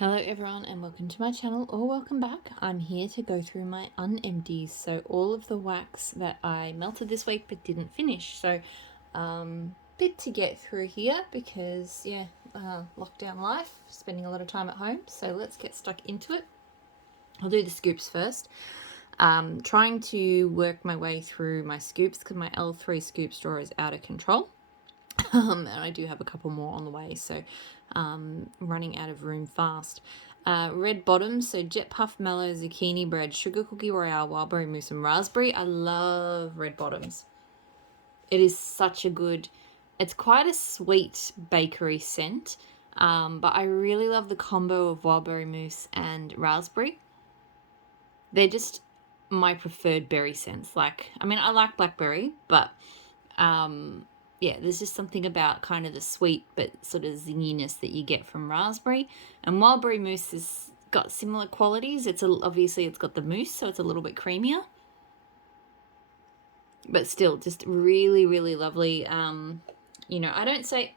Hello everyone and welcome to my channel, or welcome back. I'm here to go through my unempties, so all of the wax that I melted this week but didn't finish. So bit to get through here because lockdown life, spending a lot of time at home. So let's get stuck into it. I'll do the scoops first. Trying to work my way through my scoops because my L3 scoop straw is out of control. And I do have a couple more on the way, so running out of room fast. Red bottoms, so jet puff, mallow, zucchini bread, sugar cookie royale, wildberry mousse, and raspberry. I love red bottoms. It is such a good, it's quite a sweet bakery scent, but I really love the combo of wildberry mousse and raspberry. They're just my preferred berry scents. I like blackberry, but yeah, there's just something about kind of the sweet but sort of zinginess that you get from raspberry. And wildberry mousse has got similar qualities. Obviously it's got the mousse, so it's a little bit creamier. But still, just really, really lovely. I wouldn't say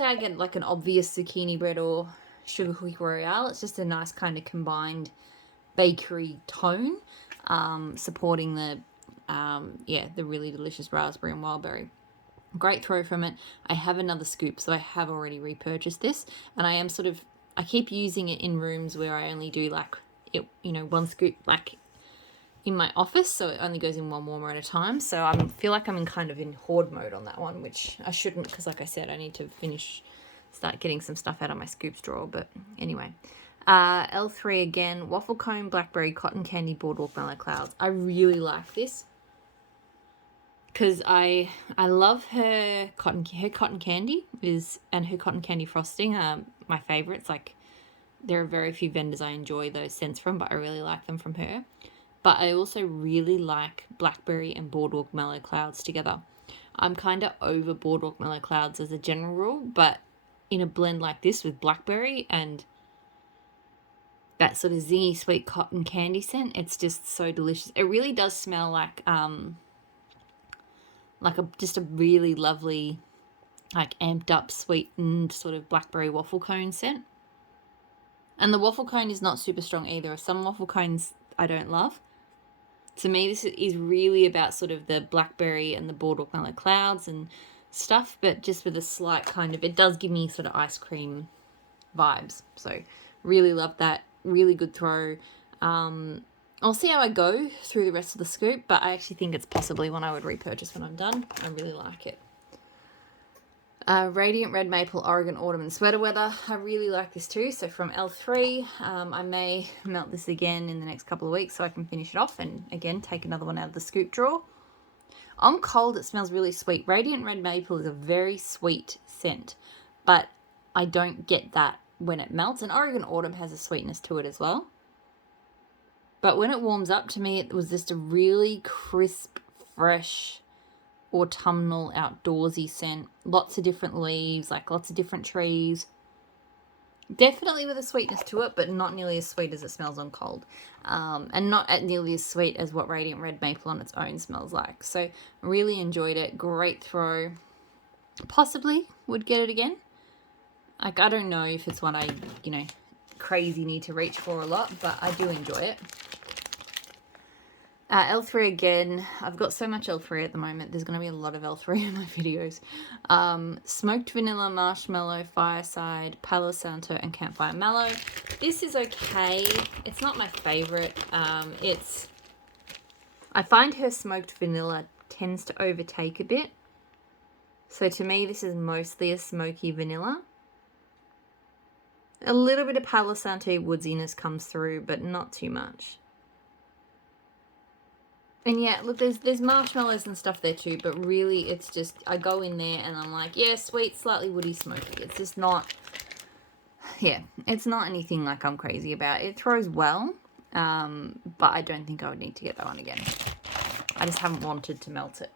I get like an obvious zucchini bread or sugar cookie royale. It's just a nice kind of combined bakery tone, supporting the really delicious raspberry and wildberry. Great throw from it. I have another scoop, so I have already repurchased this, and I keep using it in rooms where I only do one scoop in my office, so it only goes in one warmer at a time. So I feel like I'm in hoard mode on that one, which I shouldn't, because like I said, I need to start getting some stuff out of my scoop drawer. But anyway, L3 again, waffle cone, blackberry, cotton candy, boardwalk, mellow clouds. I really like this because I love her cotton candy and her cotton candy frosting are my favorites. Like, there are very few vendors I enjoy those scents from, but I really like them from her. But I also really like blackberry and boardwalk mellow clouds together. I'm kind of over boardwalk mellow clouds as a general rule, but in a blend like this with blackberry and that sort of zingy sweet cotton candy scent, it's just so delicious. It really does smell like just a really lovely, like, amped up, sweetened sort of blackberry waffle cone scent. And the waffle cone is not super strong either. Some waffle cones I don't love. To me, this is really about sort of the blackberry and the boardwalk mellow clouds and stuff, but just with a slight it does give me sort of ice cream vibes. So really love that. Really good throw. I'll see how I go through the rest of the scoop, but I actually think it's possibly one I would repurchase when I'm done. I really like it. Radiant Red Maple Oregon Autumn and Sweater Weather. I really like this too. So from L3, I may melt this again in the next couple of weeks so I can finish it off and again take another one out of the scoop drawer. On cold, it smells really sweet. Radiant Red Maple is a very sweet scent, but I don't get that when it melts. And Oregon Autumn has a sweetness to it as well. But when it warms up, to me, it was just a really crisp, fresh, autumnal, outdoorsy scent. Lots of different leaves, like lots of different trees. Definitely with a sweetness to it, but not nearly as sweet as it smells on cold. And not nearly as sweet as what Radiant Red Maple on its own smells like. So really enjoyed it. Great throw. Possibly would get it again. Like, I don't know if it's one I, crazy need to reach for a lot, but I do enjoy it. L3 again. I've got so much L3 at the moment. There's going to be a lot of L3 in my videos. Smoked vanilla, marshmallow, fireside, palo santo, and campfire mallow. This is okay. It's not my favorite. I find her smoked vanilla tends to overtake a bit. So to me, this is mostly a smoky vanilla. A little bit of palo santo woodsiness comes through, but not too much. And yeah, look, there's marshmallows and stuff there too, but really it's just, I go in there and I'm like, yeah, sweet, slightly woody, smoky. It's just not, it's not anything like I'm crazy about. It throws well, but I don't think I would need to get that one again. I just haven't wanted to melt it.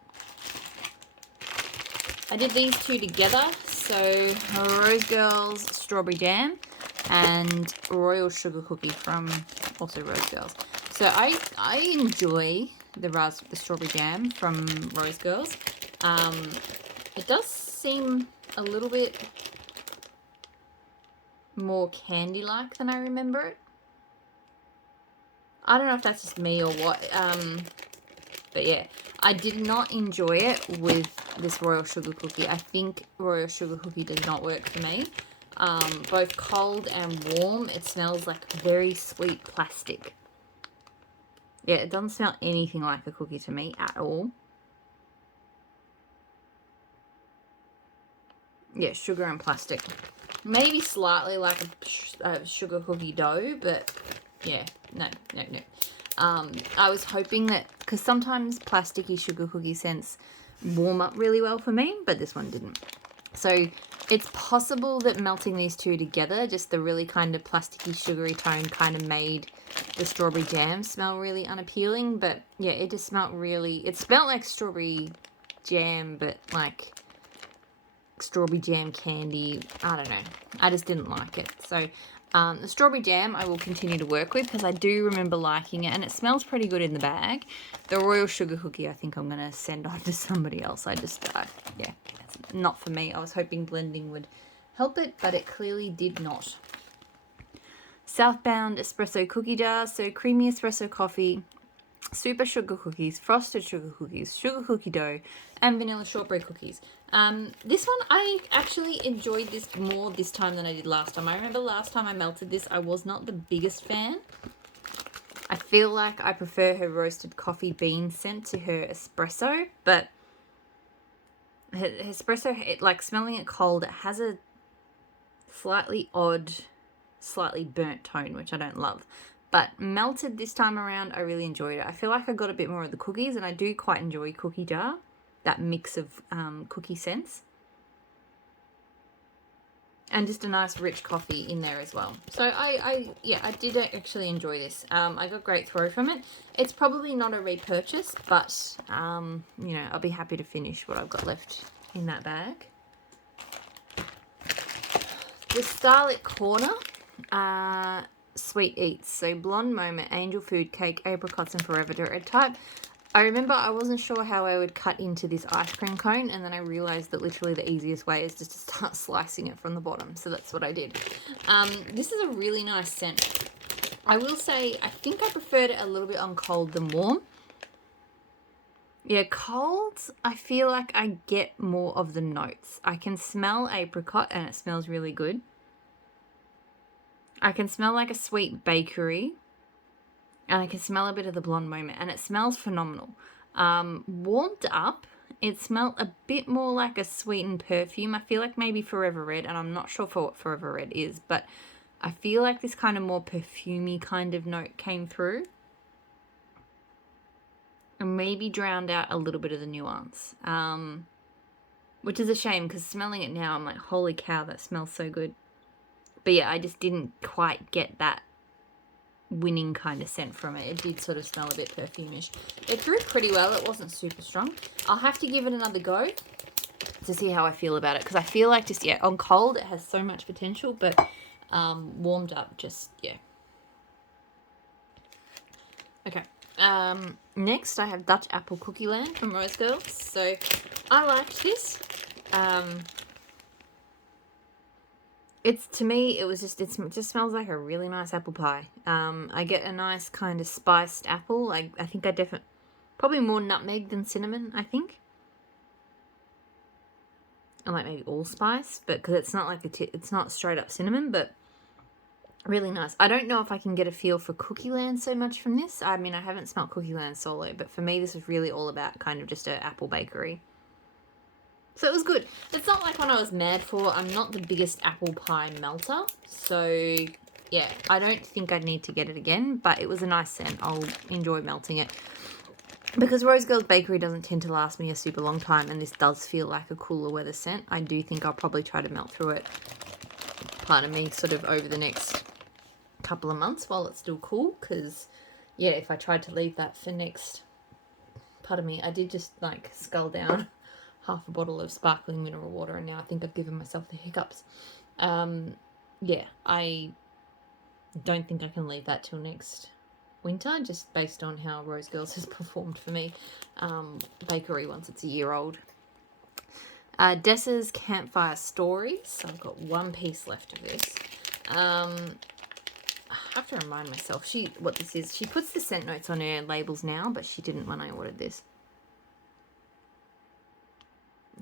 I did these two together, so Rose Girls Strawberry Jam and Royal Sugar Cookie from also Rose Girls. So I enjoy the strawberry jam from Rose Girls. It does seem a little bit more candy-like than I remember it. I don't know if that's just me or what. But yeah, I did not enjoy it with this royal sugar cookie. I think royal sugar cookie does not work for me. Both cold and warm, it smells like very sweet plastic. Yeah, it doesn't smell anything like a cookie to me at all. Yeah, sugar and plastic. Maybe slightly like a sugar cookie dough, but yeah, no. I was hoping that, because sometimes plasticky sugar cookie scents warm up really well for me, but this one didn't. So it's possible that melting these two together, just the really kind of plasticky sugary tone, kind of made the strawberry jam smell really unappealing. But yeah, it just smelled really, it smelled like strawberry jam, but like strawberry jam candy. I don't know, I just didn't like it. So the strawberry jam I will continue to work with, because I do remember liking it and it smells pretty good in the bag. The royal sugar cookie I think I'm going to send on to somebody else. Yeah, it's not for me. I was hoping blending would help it, but it clearly did not. Southbound espresso cookie jar. So creamy espresso coffee, super sugar cookies, frosted sugar cookies, sugar cookie dough, and vanilla shortbread cookies. This one, I actually enjoyed this more this time than I did last time. I remember last time I melted this, I was not the biggest fan. I feel like I prefer her roasted coffee bean scent to her espresso, but her espresso, like smelling it cold, it has a slightly odd, slightly burnt tone, which I don't love. But melted this time around, I really enjoyed it. I feel like I got a bit more of the cookies, and I do quite enjoy cookie jar, that mix of cookie scents. And just a nice rich coffee in there as well. So I did actually enjoy this. I got great throw from it. It's probably not a repurchase, but you know, I'll be happy to finish what I've got left in that bag. The Starlit Corner Sweet Eats. So Blonde Moment, Angel Food Cake, Apricots, and Forever Red Type. I remember I wasn't sure how I would cut into this ice cream cone, and then I realised that literally the easiest way is just to start slicing it from the bottom. So that's what I did. This is a really nice scent. I will say, I think I preferred it a little bit on cold than warm. Yeah, cold, I feel like I get more of the notes. I can smell apricot, and it smells really good. I can smell like a sweet bakery. And I can smell a bit of the Blonde Moment, and it smells phenomenal. Warmed up, it smelled a bit more like a sweetened perfume. I feel like maybe Forever Red, and I'm not sure for what Forever Red is, but I feel like this kind of more perfumey kind of note came through. And maybe drowned out a little bit of the nuance. Which is a shame, because smelling it now, I'm like, holy cow, that smells so good. But yeah, I just didn't quite get that winning kind of scent from it. It did sort of smell a bit perfumish. It grew pretty well. It wasn't super strong. I'll have to give it another go to see how I feel about it, because I feel like just, yeah, on cold it has so much potential, but warmed up, just, yeah. Okay. Next I have Dutch Apple Cookie Land from Rose Girls. So I liked this. It's, to me, it just smells like a really nice apple pie. I get a nice kind of spiced apple. I think I definitely, probably more nutmeg than cinnamon, I think. I like maybe allspice, but because it's not like it's not straight up cinnamon, but really nice. I don't know if I can get a feel for Cookie Land so much from this. I mean, I haven't smelled Cookie Land solo, but for me, this is really all about kind of just an apple bakery. So it was good. It's not like one I was mad for. I'm not the biggest apple pie melter. So, yeah, I don't think I'd need to get it again. But it was a nice scent. I'll enjoy melting it. Because Rose Girls Bakery doesn't tend to last me a super long time. And this does feel like a cooler weather scent. I do think I'll probably try to melt through it. Pardon me, sort of over the next couple of months while it's still cool. Because, yeah, if I tried to leave that for next... Pardon me, I did just, like, scull down half a bottle of sparkling mineral water, and now I think I've given myself the hiccups. Yeah, I don't think I can leave that till next winter, just based on how Rose Girls has performed for me. Bakery once it's a year old. Dessa's Campfire Stories. So I've got one piece left of this. I have to remind myself what this is. She puts the scent notes on her labels now, but she didn't when I ordered this.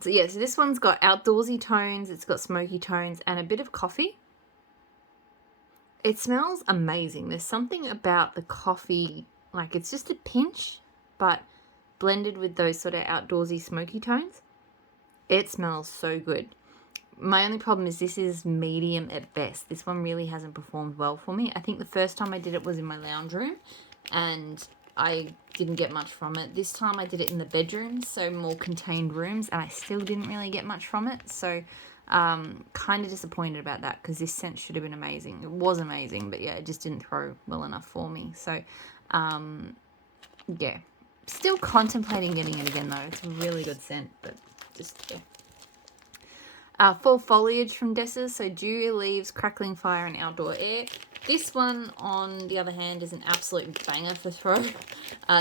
So yeah, so this one's got outdoorsy tones, it's got smoky tones, and a bit of coffee. It smells amazing. There's something about the coffee, like it's just a pinch, but blended with those sort of outdoorsy smoky tones. It smells so good. My only problem is this is medium at best. This one really hasn't performed well for me. I think the first time I did it was in my lounge room and I didn't get much from it. This time I did it in the bedroom, so more contained rooms, and I still didn't really get much from it. So kind of disappointed about that because this scent should have been amazing. It was amazing, but yeah, it just didn't throw well enough for me. So yeah, still contemplating getting it again though. It's a really good scent, but just yeah. Fall foliage from Dessa's, so dew, leaves, crackling fire, and outdoor air. This one, on the other hand, is an absolute banger for throw.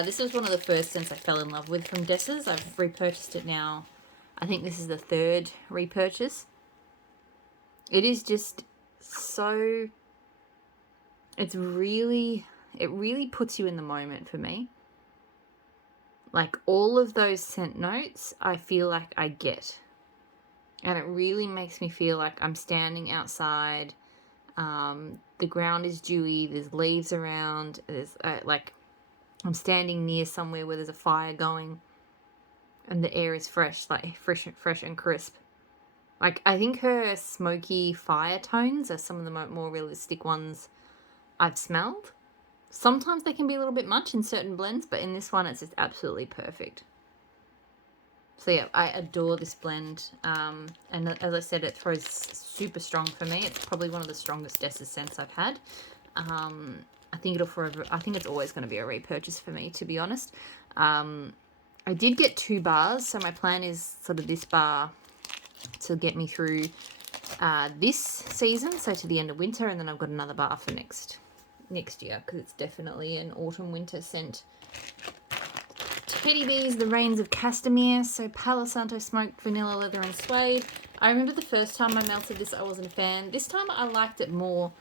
This was one of the first scents I fell in love with from Dessa's. I've repurchased it now. I think this is the third repurchase. It is just so... it really puts you in the moment for me. Like, all of those scent notes, I feel like I get. And it really makes me feel like I'm standing outside. The ground is dewy. There's leaves around. There's like I'm standing near somewhere where there's a fire going, and the air is fresh, like fresh and crisp. Like I think her smoky fire tones are some of the more realistic ones I've smelled. Sometimes they can be a little bit much in certain blends, but in this one, it's just absolutely perfect. So yeah, I adore this blend, and as I said, it throws super strong for me. It's probably one of the strongest Dessa's scents I've had. I think it's always going to be a repurchase for me, to be honest. I did get 2 bars, so my plan is sort of this bar to get me through this season, so to the end of winter, and then I've got another bar for next year, because it's definitely an autumn-winter scent. Teddy Bees, the Rains of Castamere, so Palo Santo smoked vanilla, leather, and suede. I remember the first time I melted this, I wasn't a fan. This time I liked it more.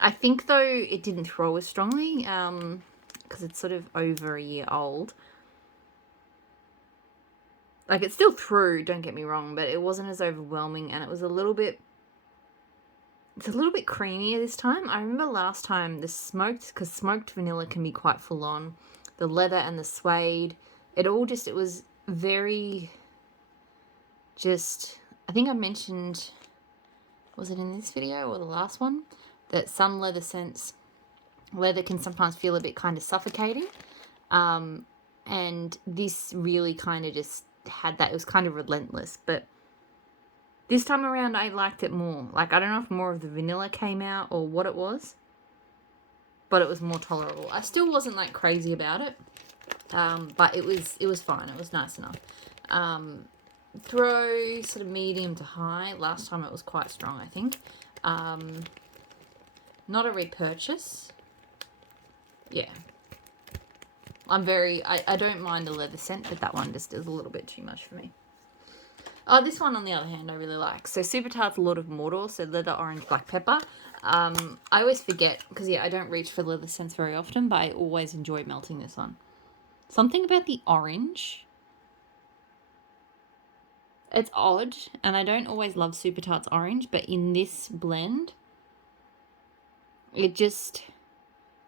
I think, though, it didn't throw as strongly, because it's sort of over a year old. Like, it still threw, don't get me wrong, but it wasn't as overwhelming, and it was a little bit... it's a little bit creamier this time. I remember last time because smoked vanilla can be quite full on. The leather and the suede, it was very just, I think I mentioned, was it in this video or the last one, that some leather can sometimes feel a bit kind of suffocating. And this really kind of just had that. It was kind of relentless, but this time around I liked it more. Like, I don't know if more of the vanilla came out or what it was, but it was more tolerable. I still wasn't like crazy about it, but it was fine. It was nice enough. Throw sort of medium to high. Last time it was quite strong, I think. Not a repurchase. Yeah. I don't mind the leather scent, but that one just is a little bit too much for me. Oh, this one, on the other hand, I really like. So, Super Tarts Lord of Mordor, so leather, orange, black pepper. I always forget, because, yeah, I don't reach for leather scents very often, but I always enjoy melting this one. Something about the orange. It's odd, and I don't always love Super Tarts orange, but in this blend, it just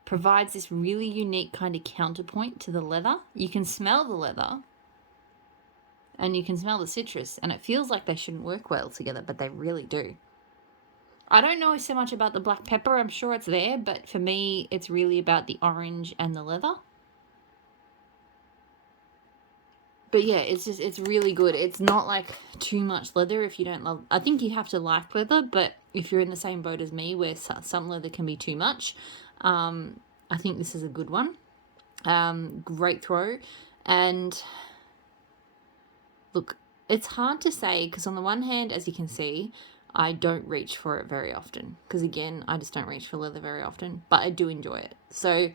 provides this really unique kind of counterpoint to the leather. You can smell the leather, and you can smell the citrus, and it feels like they shouldn't work well together, but they really do. I don't know so much about the black pepper. I'm sure it's there, but for me, it's really about the orange and the leather. But yeah, it's really good. It's not like too much leather if you don't love... I think you have to like leather, but if you're in the same boat as me where some leather can be too much, I think this is a good one. Great throw. And look, it's hard to say because on the one hand, as you can see, I don't reach for it very often. Because again, I just don't reach for leather very often, but I do enjoy it. So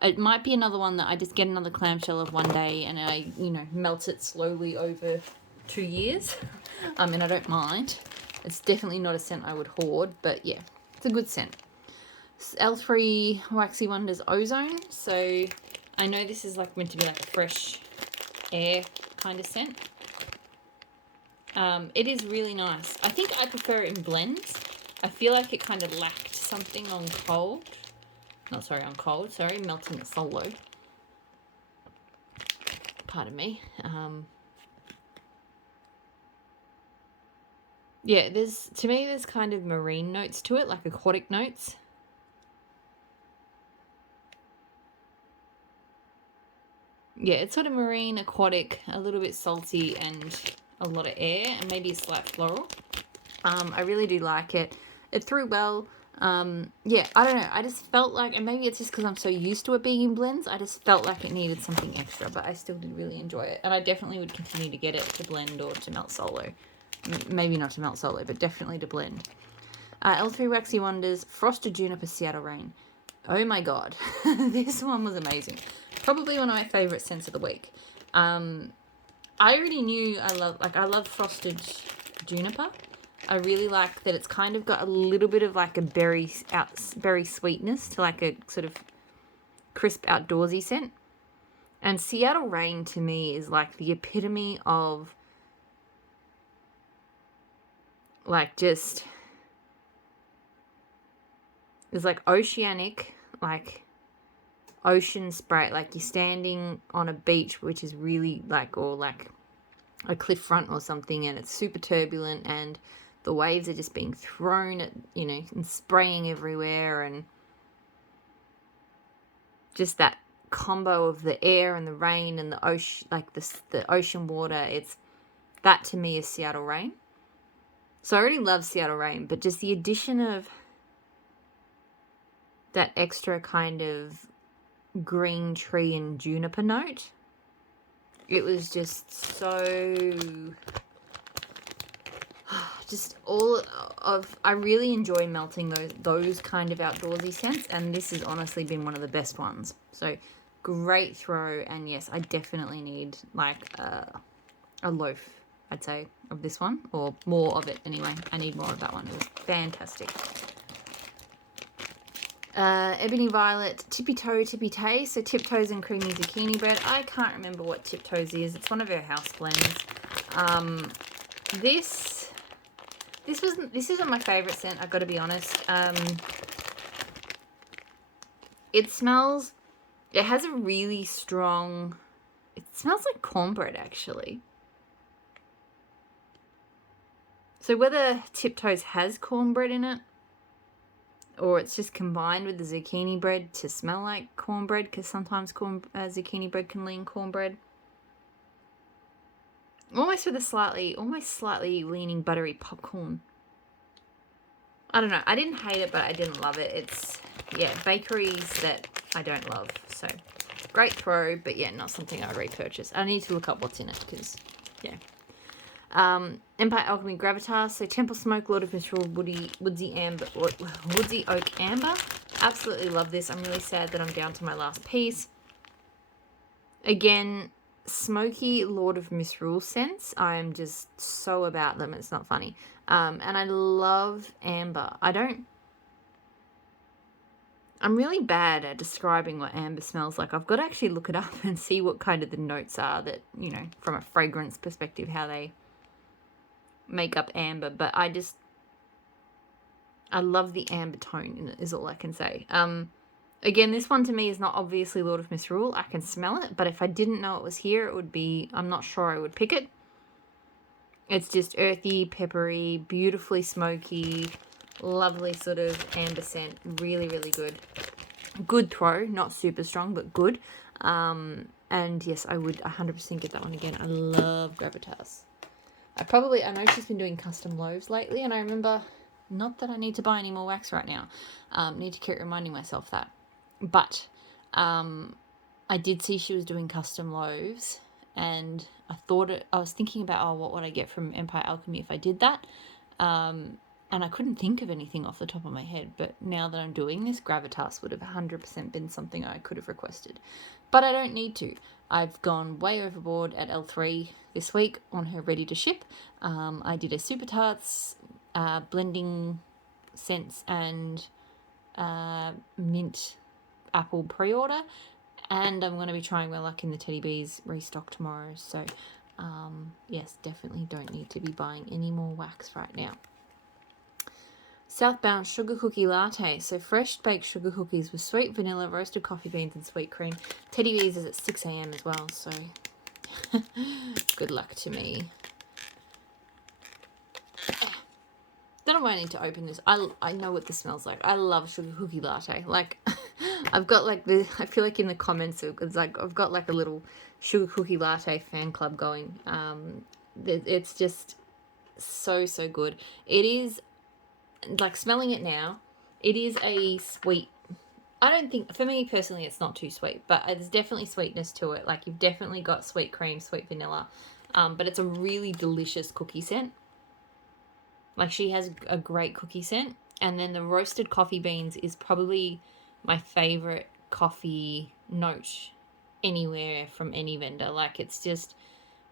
it might be another one that I just get another clamshell of one day and I, melt it slowly over 2 years. And I don't mind. It's definitely not a scent I would hoard, but yeah, It's a good scent. L3 Waxy Wonders Ozone. So I know this is like meant to be like a fresh air kind of scent. It is really nice. I think I prefer it in blends. I feel like it kind of lacked something on cold. Not sorry, on cold. Sorry, melting it solo. Pardon me. Yeah, to me there's kind of marine notes to it, like aquatic notes. Yeah, it's sort of marine, aquatic, a little bit salty, and a lot of air, and maybe a slight floral. I really do like it. It threw well. Yeah, I don't know. I just felt like, and maybe it's just because I'm so used to it being in blends, I just felt like it needed something extra, but I still did really enjoy it. And I definitely would continue to get it to blend or to melt solo. Maybe not to melt solo, but definitely to blend. L3 Waxy Wonders Frosted Juniper Seattle Rain. Oh my god, this one was amazing. Probably one of my favourite scents of the week. I already knew I love frosted juniper. I really like that it's kind of got a little bit of like a berry sweetness to like a sort of crisp outdoorsy scent. And Seattle Rain to me is like the epitome of like just, it's like oceanic, like ocean spray, like you're standing on a beach which is really like, or like a cliff front or something, and it's super turbulent and the waves are just being thrown at, you know, and spraying everywhere, and just that combo of the air and the rain and the ocean, like the ocean water. It's that to me is Seattle Rain. So I already love Seattle Rain, but just the addition of that extra kind of green tree and juniper note, it was just so, just all of, I really enjoy melting those kind of outdoorsy scents, and this has honestly been one of the best ones. So great throw, and yes, I definitely need like a loaf, I'd say, of this one, or more of it anyway. I need more of that one. It was fantastic. Ebony Violet, Tippy Toe, Tippy Tay. So Tiptoes and Creamy Zucchini Bread. I can't remember what Tiptoes is. It's one of her house blends. This isn't my favourite scent, I've got to be honest. It has a really strong, it smells like cornbread actually. So whether Tiptoes has cornbread in it, or it's just combined with the zucchini bread to smell like cornbread, because sometimes zucchini bread can lean cornbread. Almost with a almost slightly leaning buttery popcorn. I don't know. I didn't hate it, but I didn't love it. It's, yeah, bakeries that I don't love. So, great throw, but yeah, not something I would repurchase. I need to look up what's in it, because, yeah. Empire Alchemy Gravitas, so Temple Smoke, Lord of Mistral, Woodsy Oak Amber. Absolutely love this. I'm really sad that I'm down to my last piece. Again, smoky Lord of Misrule scents. I'm just so about them. It's not funny. And I love amber. I'm really bad at describing what amber smells like. I've got to actually look it up and see what kind of the notes are that, you know, from a fragrance perspective, how they make up amber. But I love the amber tone in it, is all I can say. Again, this one to me is not obviously Lord of Misrule. I can smell it, but if I didn't know it was here, it would be, I'm not sure I would pick it. It's just earthy, peppery, beautifully smoky, lovely sort of amber scent. Really, really good. Good throw, not super strong, but good. And yes, I would 100% get that one again. I love Gravitas. I know she's been doing custom loaves lately, and I remember, not that I need to buy any more wax right now. Need to keep reminding myself that. But I did see she was doing custom loaves, and I was thinking about, what would I get from Empire Alchemy if I did that? And I couldn't think of anything off the top of my head, but now that I'm doing this, Gravitas would have 100% been something I could have requested. But I don't need to. I've gone way overboard at L3 this week on her ready to ship. I did a Super Tarts blending scents and mint apple pre-order, and I'm going to be trying my luck in the Teddy Bees restock tomorrow. So yes, definitely don't need to be buying any more wax right now. Southbound Sugar Cookie Latte. So fresh baked sugar cookies with sweet vanilla, roasted coffee beans and sweet cream. Teddy Bees is at 6 a.m. as well, so good luck to me. Don't know why I need to open this. I know what this smells like. I love sugar cookie latte. Like, I've got like the, I feel like in the comments it's like I've got like a little sugar cookie latte fan club going. It's just so good. It is like, smelling it now, it is a sweet. I don't think, for me personally, it's not too sweet, but there's definitely sweetness to it. Like, you've definitely got sweet cream, sweet vanilla, but it's a really delicious cookie scent. Like, she has a great cookie scent. And then the roasted coffee beans is probably my favorite coffee note anywhere from any vendor. Like, it's just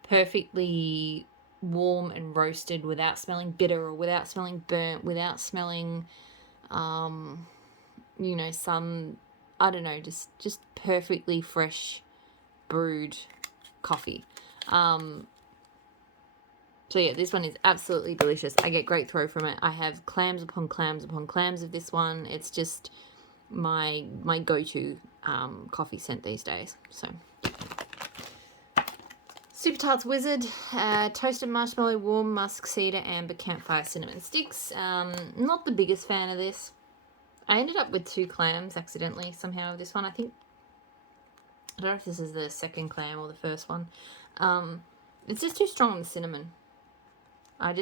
perfectly warm and roasted without smelling bitter or without smelling burnt, without smelling, you know, some, I don't know, just perfectly fresh brewed coffee. So yeah, this one is absolutely delicious. I get great throw from it. I have clams upon clams upon clams of this one. It's just my go-to coffee scent these days. So Super Tarts Wizard, toasted marshmallow, warm musk, cedar, amber, campfire, cinnamon sticks. Not the biggest fan of this. I ended up with 2 clams accidentally somehow with this one. I think, I don't know if this is the second clam or the first one. It's just too strong on the cinnamon. I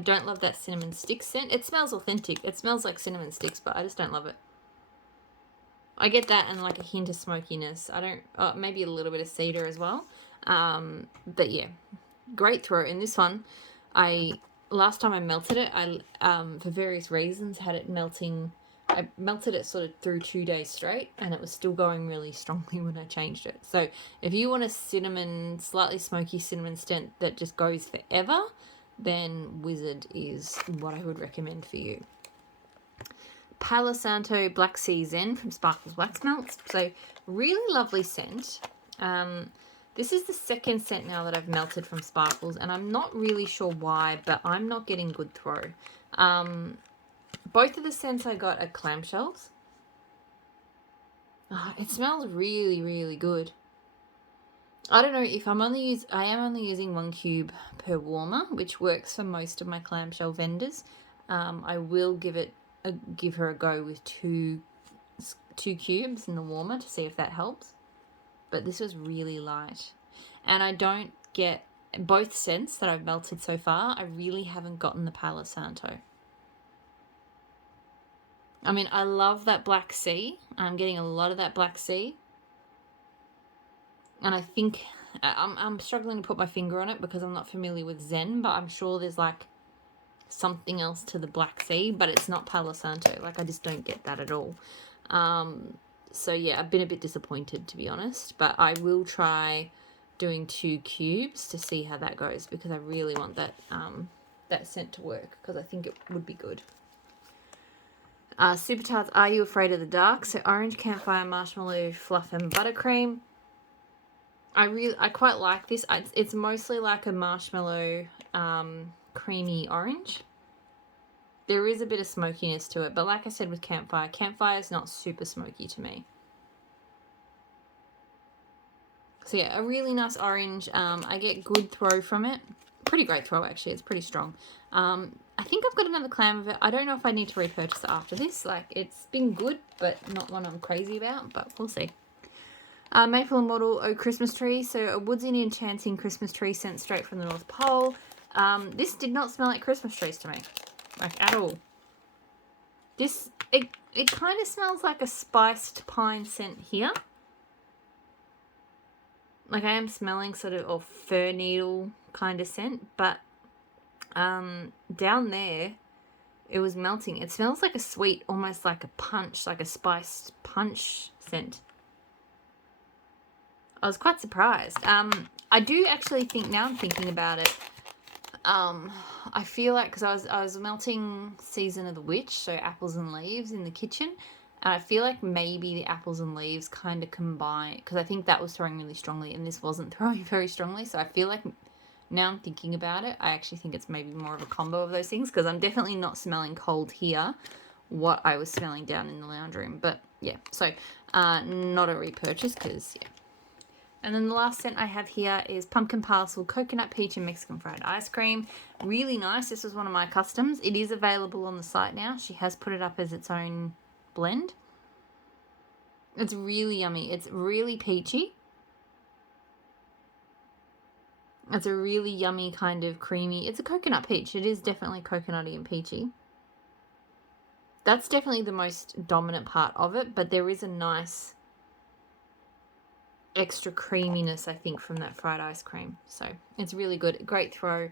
don't love that cinnamon stick scent. It smells authentic. It smells like cinnamon sticks, but I just don't love it. I get that and like a hint of smokiness. I don't, maybe a little bit of cedar as well. But yeah, great throw. In this one, last time I melted it, for various reasons had it melting. I melted it sort of through 2 days straight, and it was still going really strongly when I changed it. So if you want a cinnamon, slightly smoky cinnamon scent that just goes forever, then Wizard is what I would recommend for you. Palo Santo Black Sea Zen from Sparkles Wax Melts. So really lovely scent. This is the second scent now that I've melted from Sparkles, and I'm not really sure why, but I'm not getting good throw. Both of the scents I got are clamshells. It smells really good. I don't know if I am only using 1 cube per warmer, which works for most of my clamshell vendors. I will give her a go with two cubes in the warmer to see if that helps. But this was really light. And I don't get both scents that I've melted so far. I really haven't gotten the Palo Santo. I mean, I love that Black Sea. I'm getting a lot of that Black Sea. And I think I'm struggling to put my finger on it because I'm not familiar with Zen, but I'm sure there's like something else to the Black Sea, but it's not Palo Santo. Like, I just don't get that at all. So yeah, I've been a bit disappointed, to be honest, but I will try doing 2 cubes to see how that goes, because I really want that that scent to work, because I think it would be good. Super Tarts Are You Afraid of the Dark? So orange, campfire, marshmallow, fluff and buttercream. I quite like this. It's mostly like a marshmallow creamy orange. There is a bit of smokiness to it, but like I said with campfire is not super smoky to me. So yeah, a really nice orange. I get good throw from it. Pretty great throw, actually. It's pretty strong. I think I've got another clam of it. I don't know if I need to repurchase it after this. Like, it's been good, but not one I'm crazy about, but we'll see. Maple and Myrtle Oak Christmas Tree. So a woodsy and enchanting Christmas tree sent straight from the North Pole. This did not smell like Christmas trees to me. Like, at all. It kind of smells like a spiced pine scent here. Like, I am smelling sort of a fir needle kind of scent, but down there, it was melting. It smells like a sweet, almost like a punch, like a spiced punch scent. I was quite surprised. I do actually think, now I'm thinking about it, I feel like because I was melting Season of the Witch, so apples and leaves in the kitchen, and I feel like maybe the apples and leaves kind of combine because I think that was throwing really strongly and this wasn't throwing very strongly. So I feel like now I'm thinking about it, I actually think it's maybe more of a combo of those things because I'm definitely not smelling cold here what I was smelling down in the lounge room. But yeah, so not a repurchase because yeah. And then the last scent I have here is Pumpkin Parcel Coconut Peach and Mexican Fried Ice Cream. Really nice. This was one of my customs. It is available on the site now. She has put it up as its own blend. It's really yummy. It's really peachy. It's a really yummy kind of creamy. It's a coconut peach. It is definitely coconutty and peachy. That's definitely the most dominant part of it, but there is a nice extra creaminess, I think, from that fried ice cream. So it's really good. Great throw.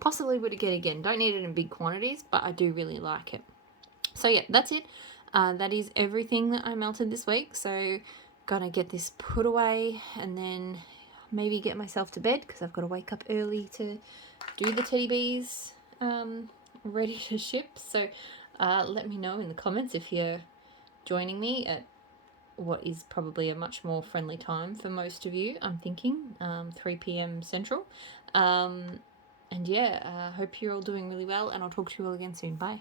Possibly would get again. Don't need it in big quantities, but I do really like it. So yeah, that's it. That is everything that I melted this week. So gonna get this put away and then maybe get myself to bed because I've got to wake up early to do the teddy bees ready to ship. So let me know in the comments if you're joining me at what is probably a much more friendly time for most of you, I'm thinking, 3 p.m. Central. And yeah, hope you're all doing really well, and I'll talk to you all again soon. Bye.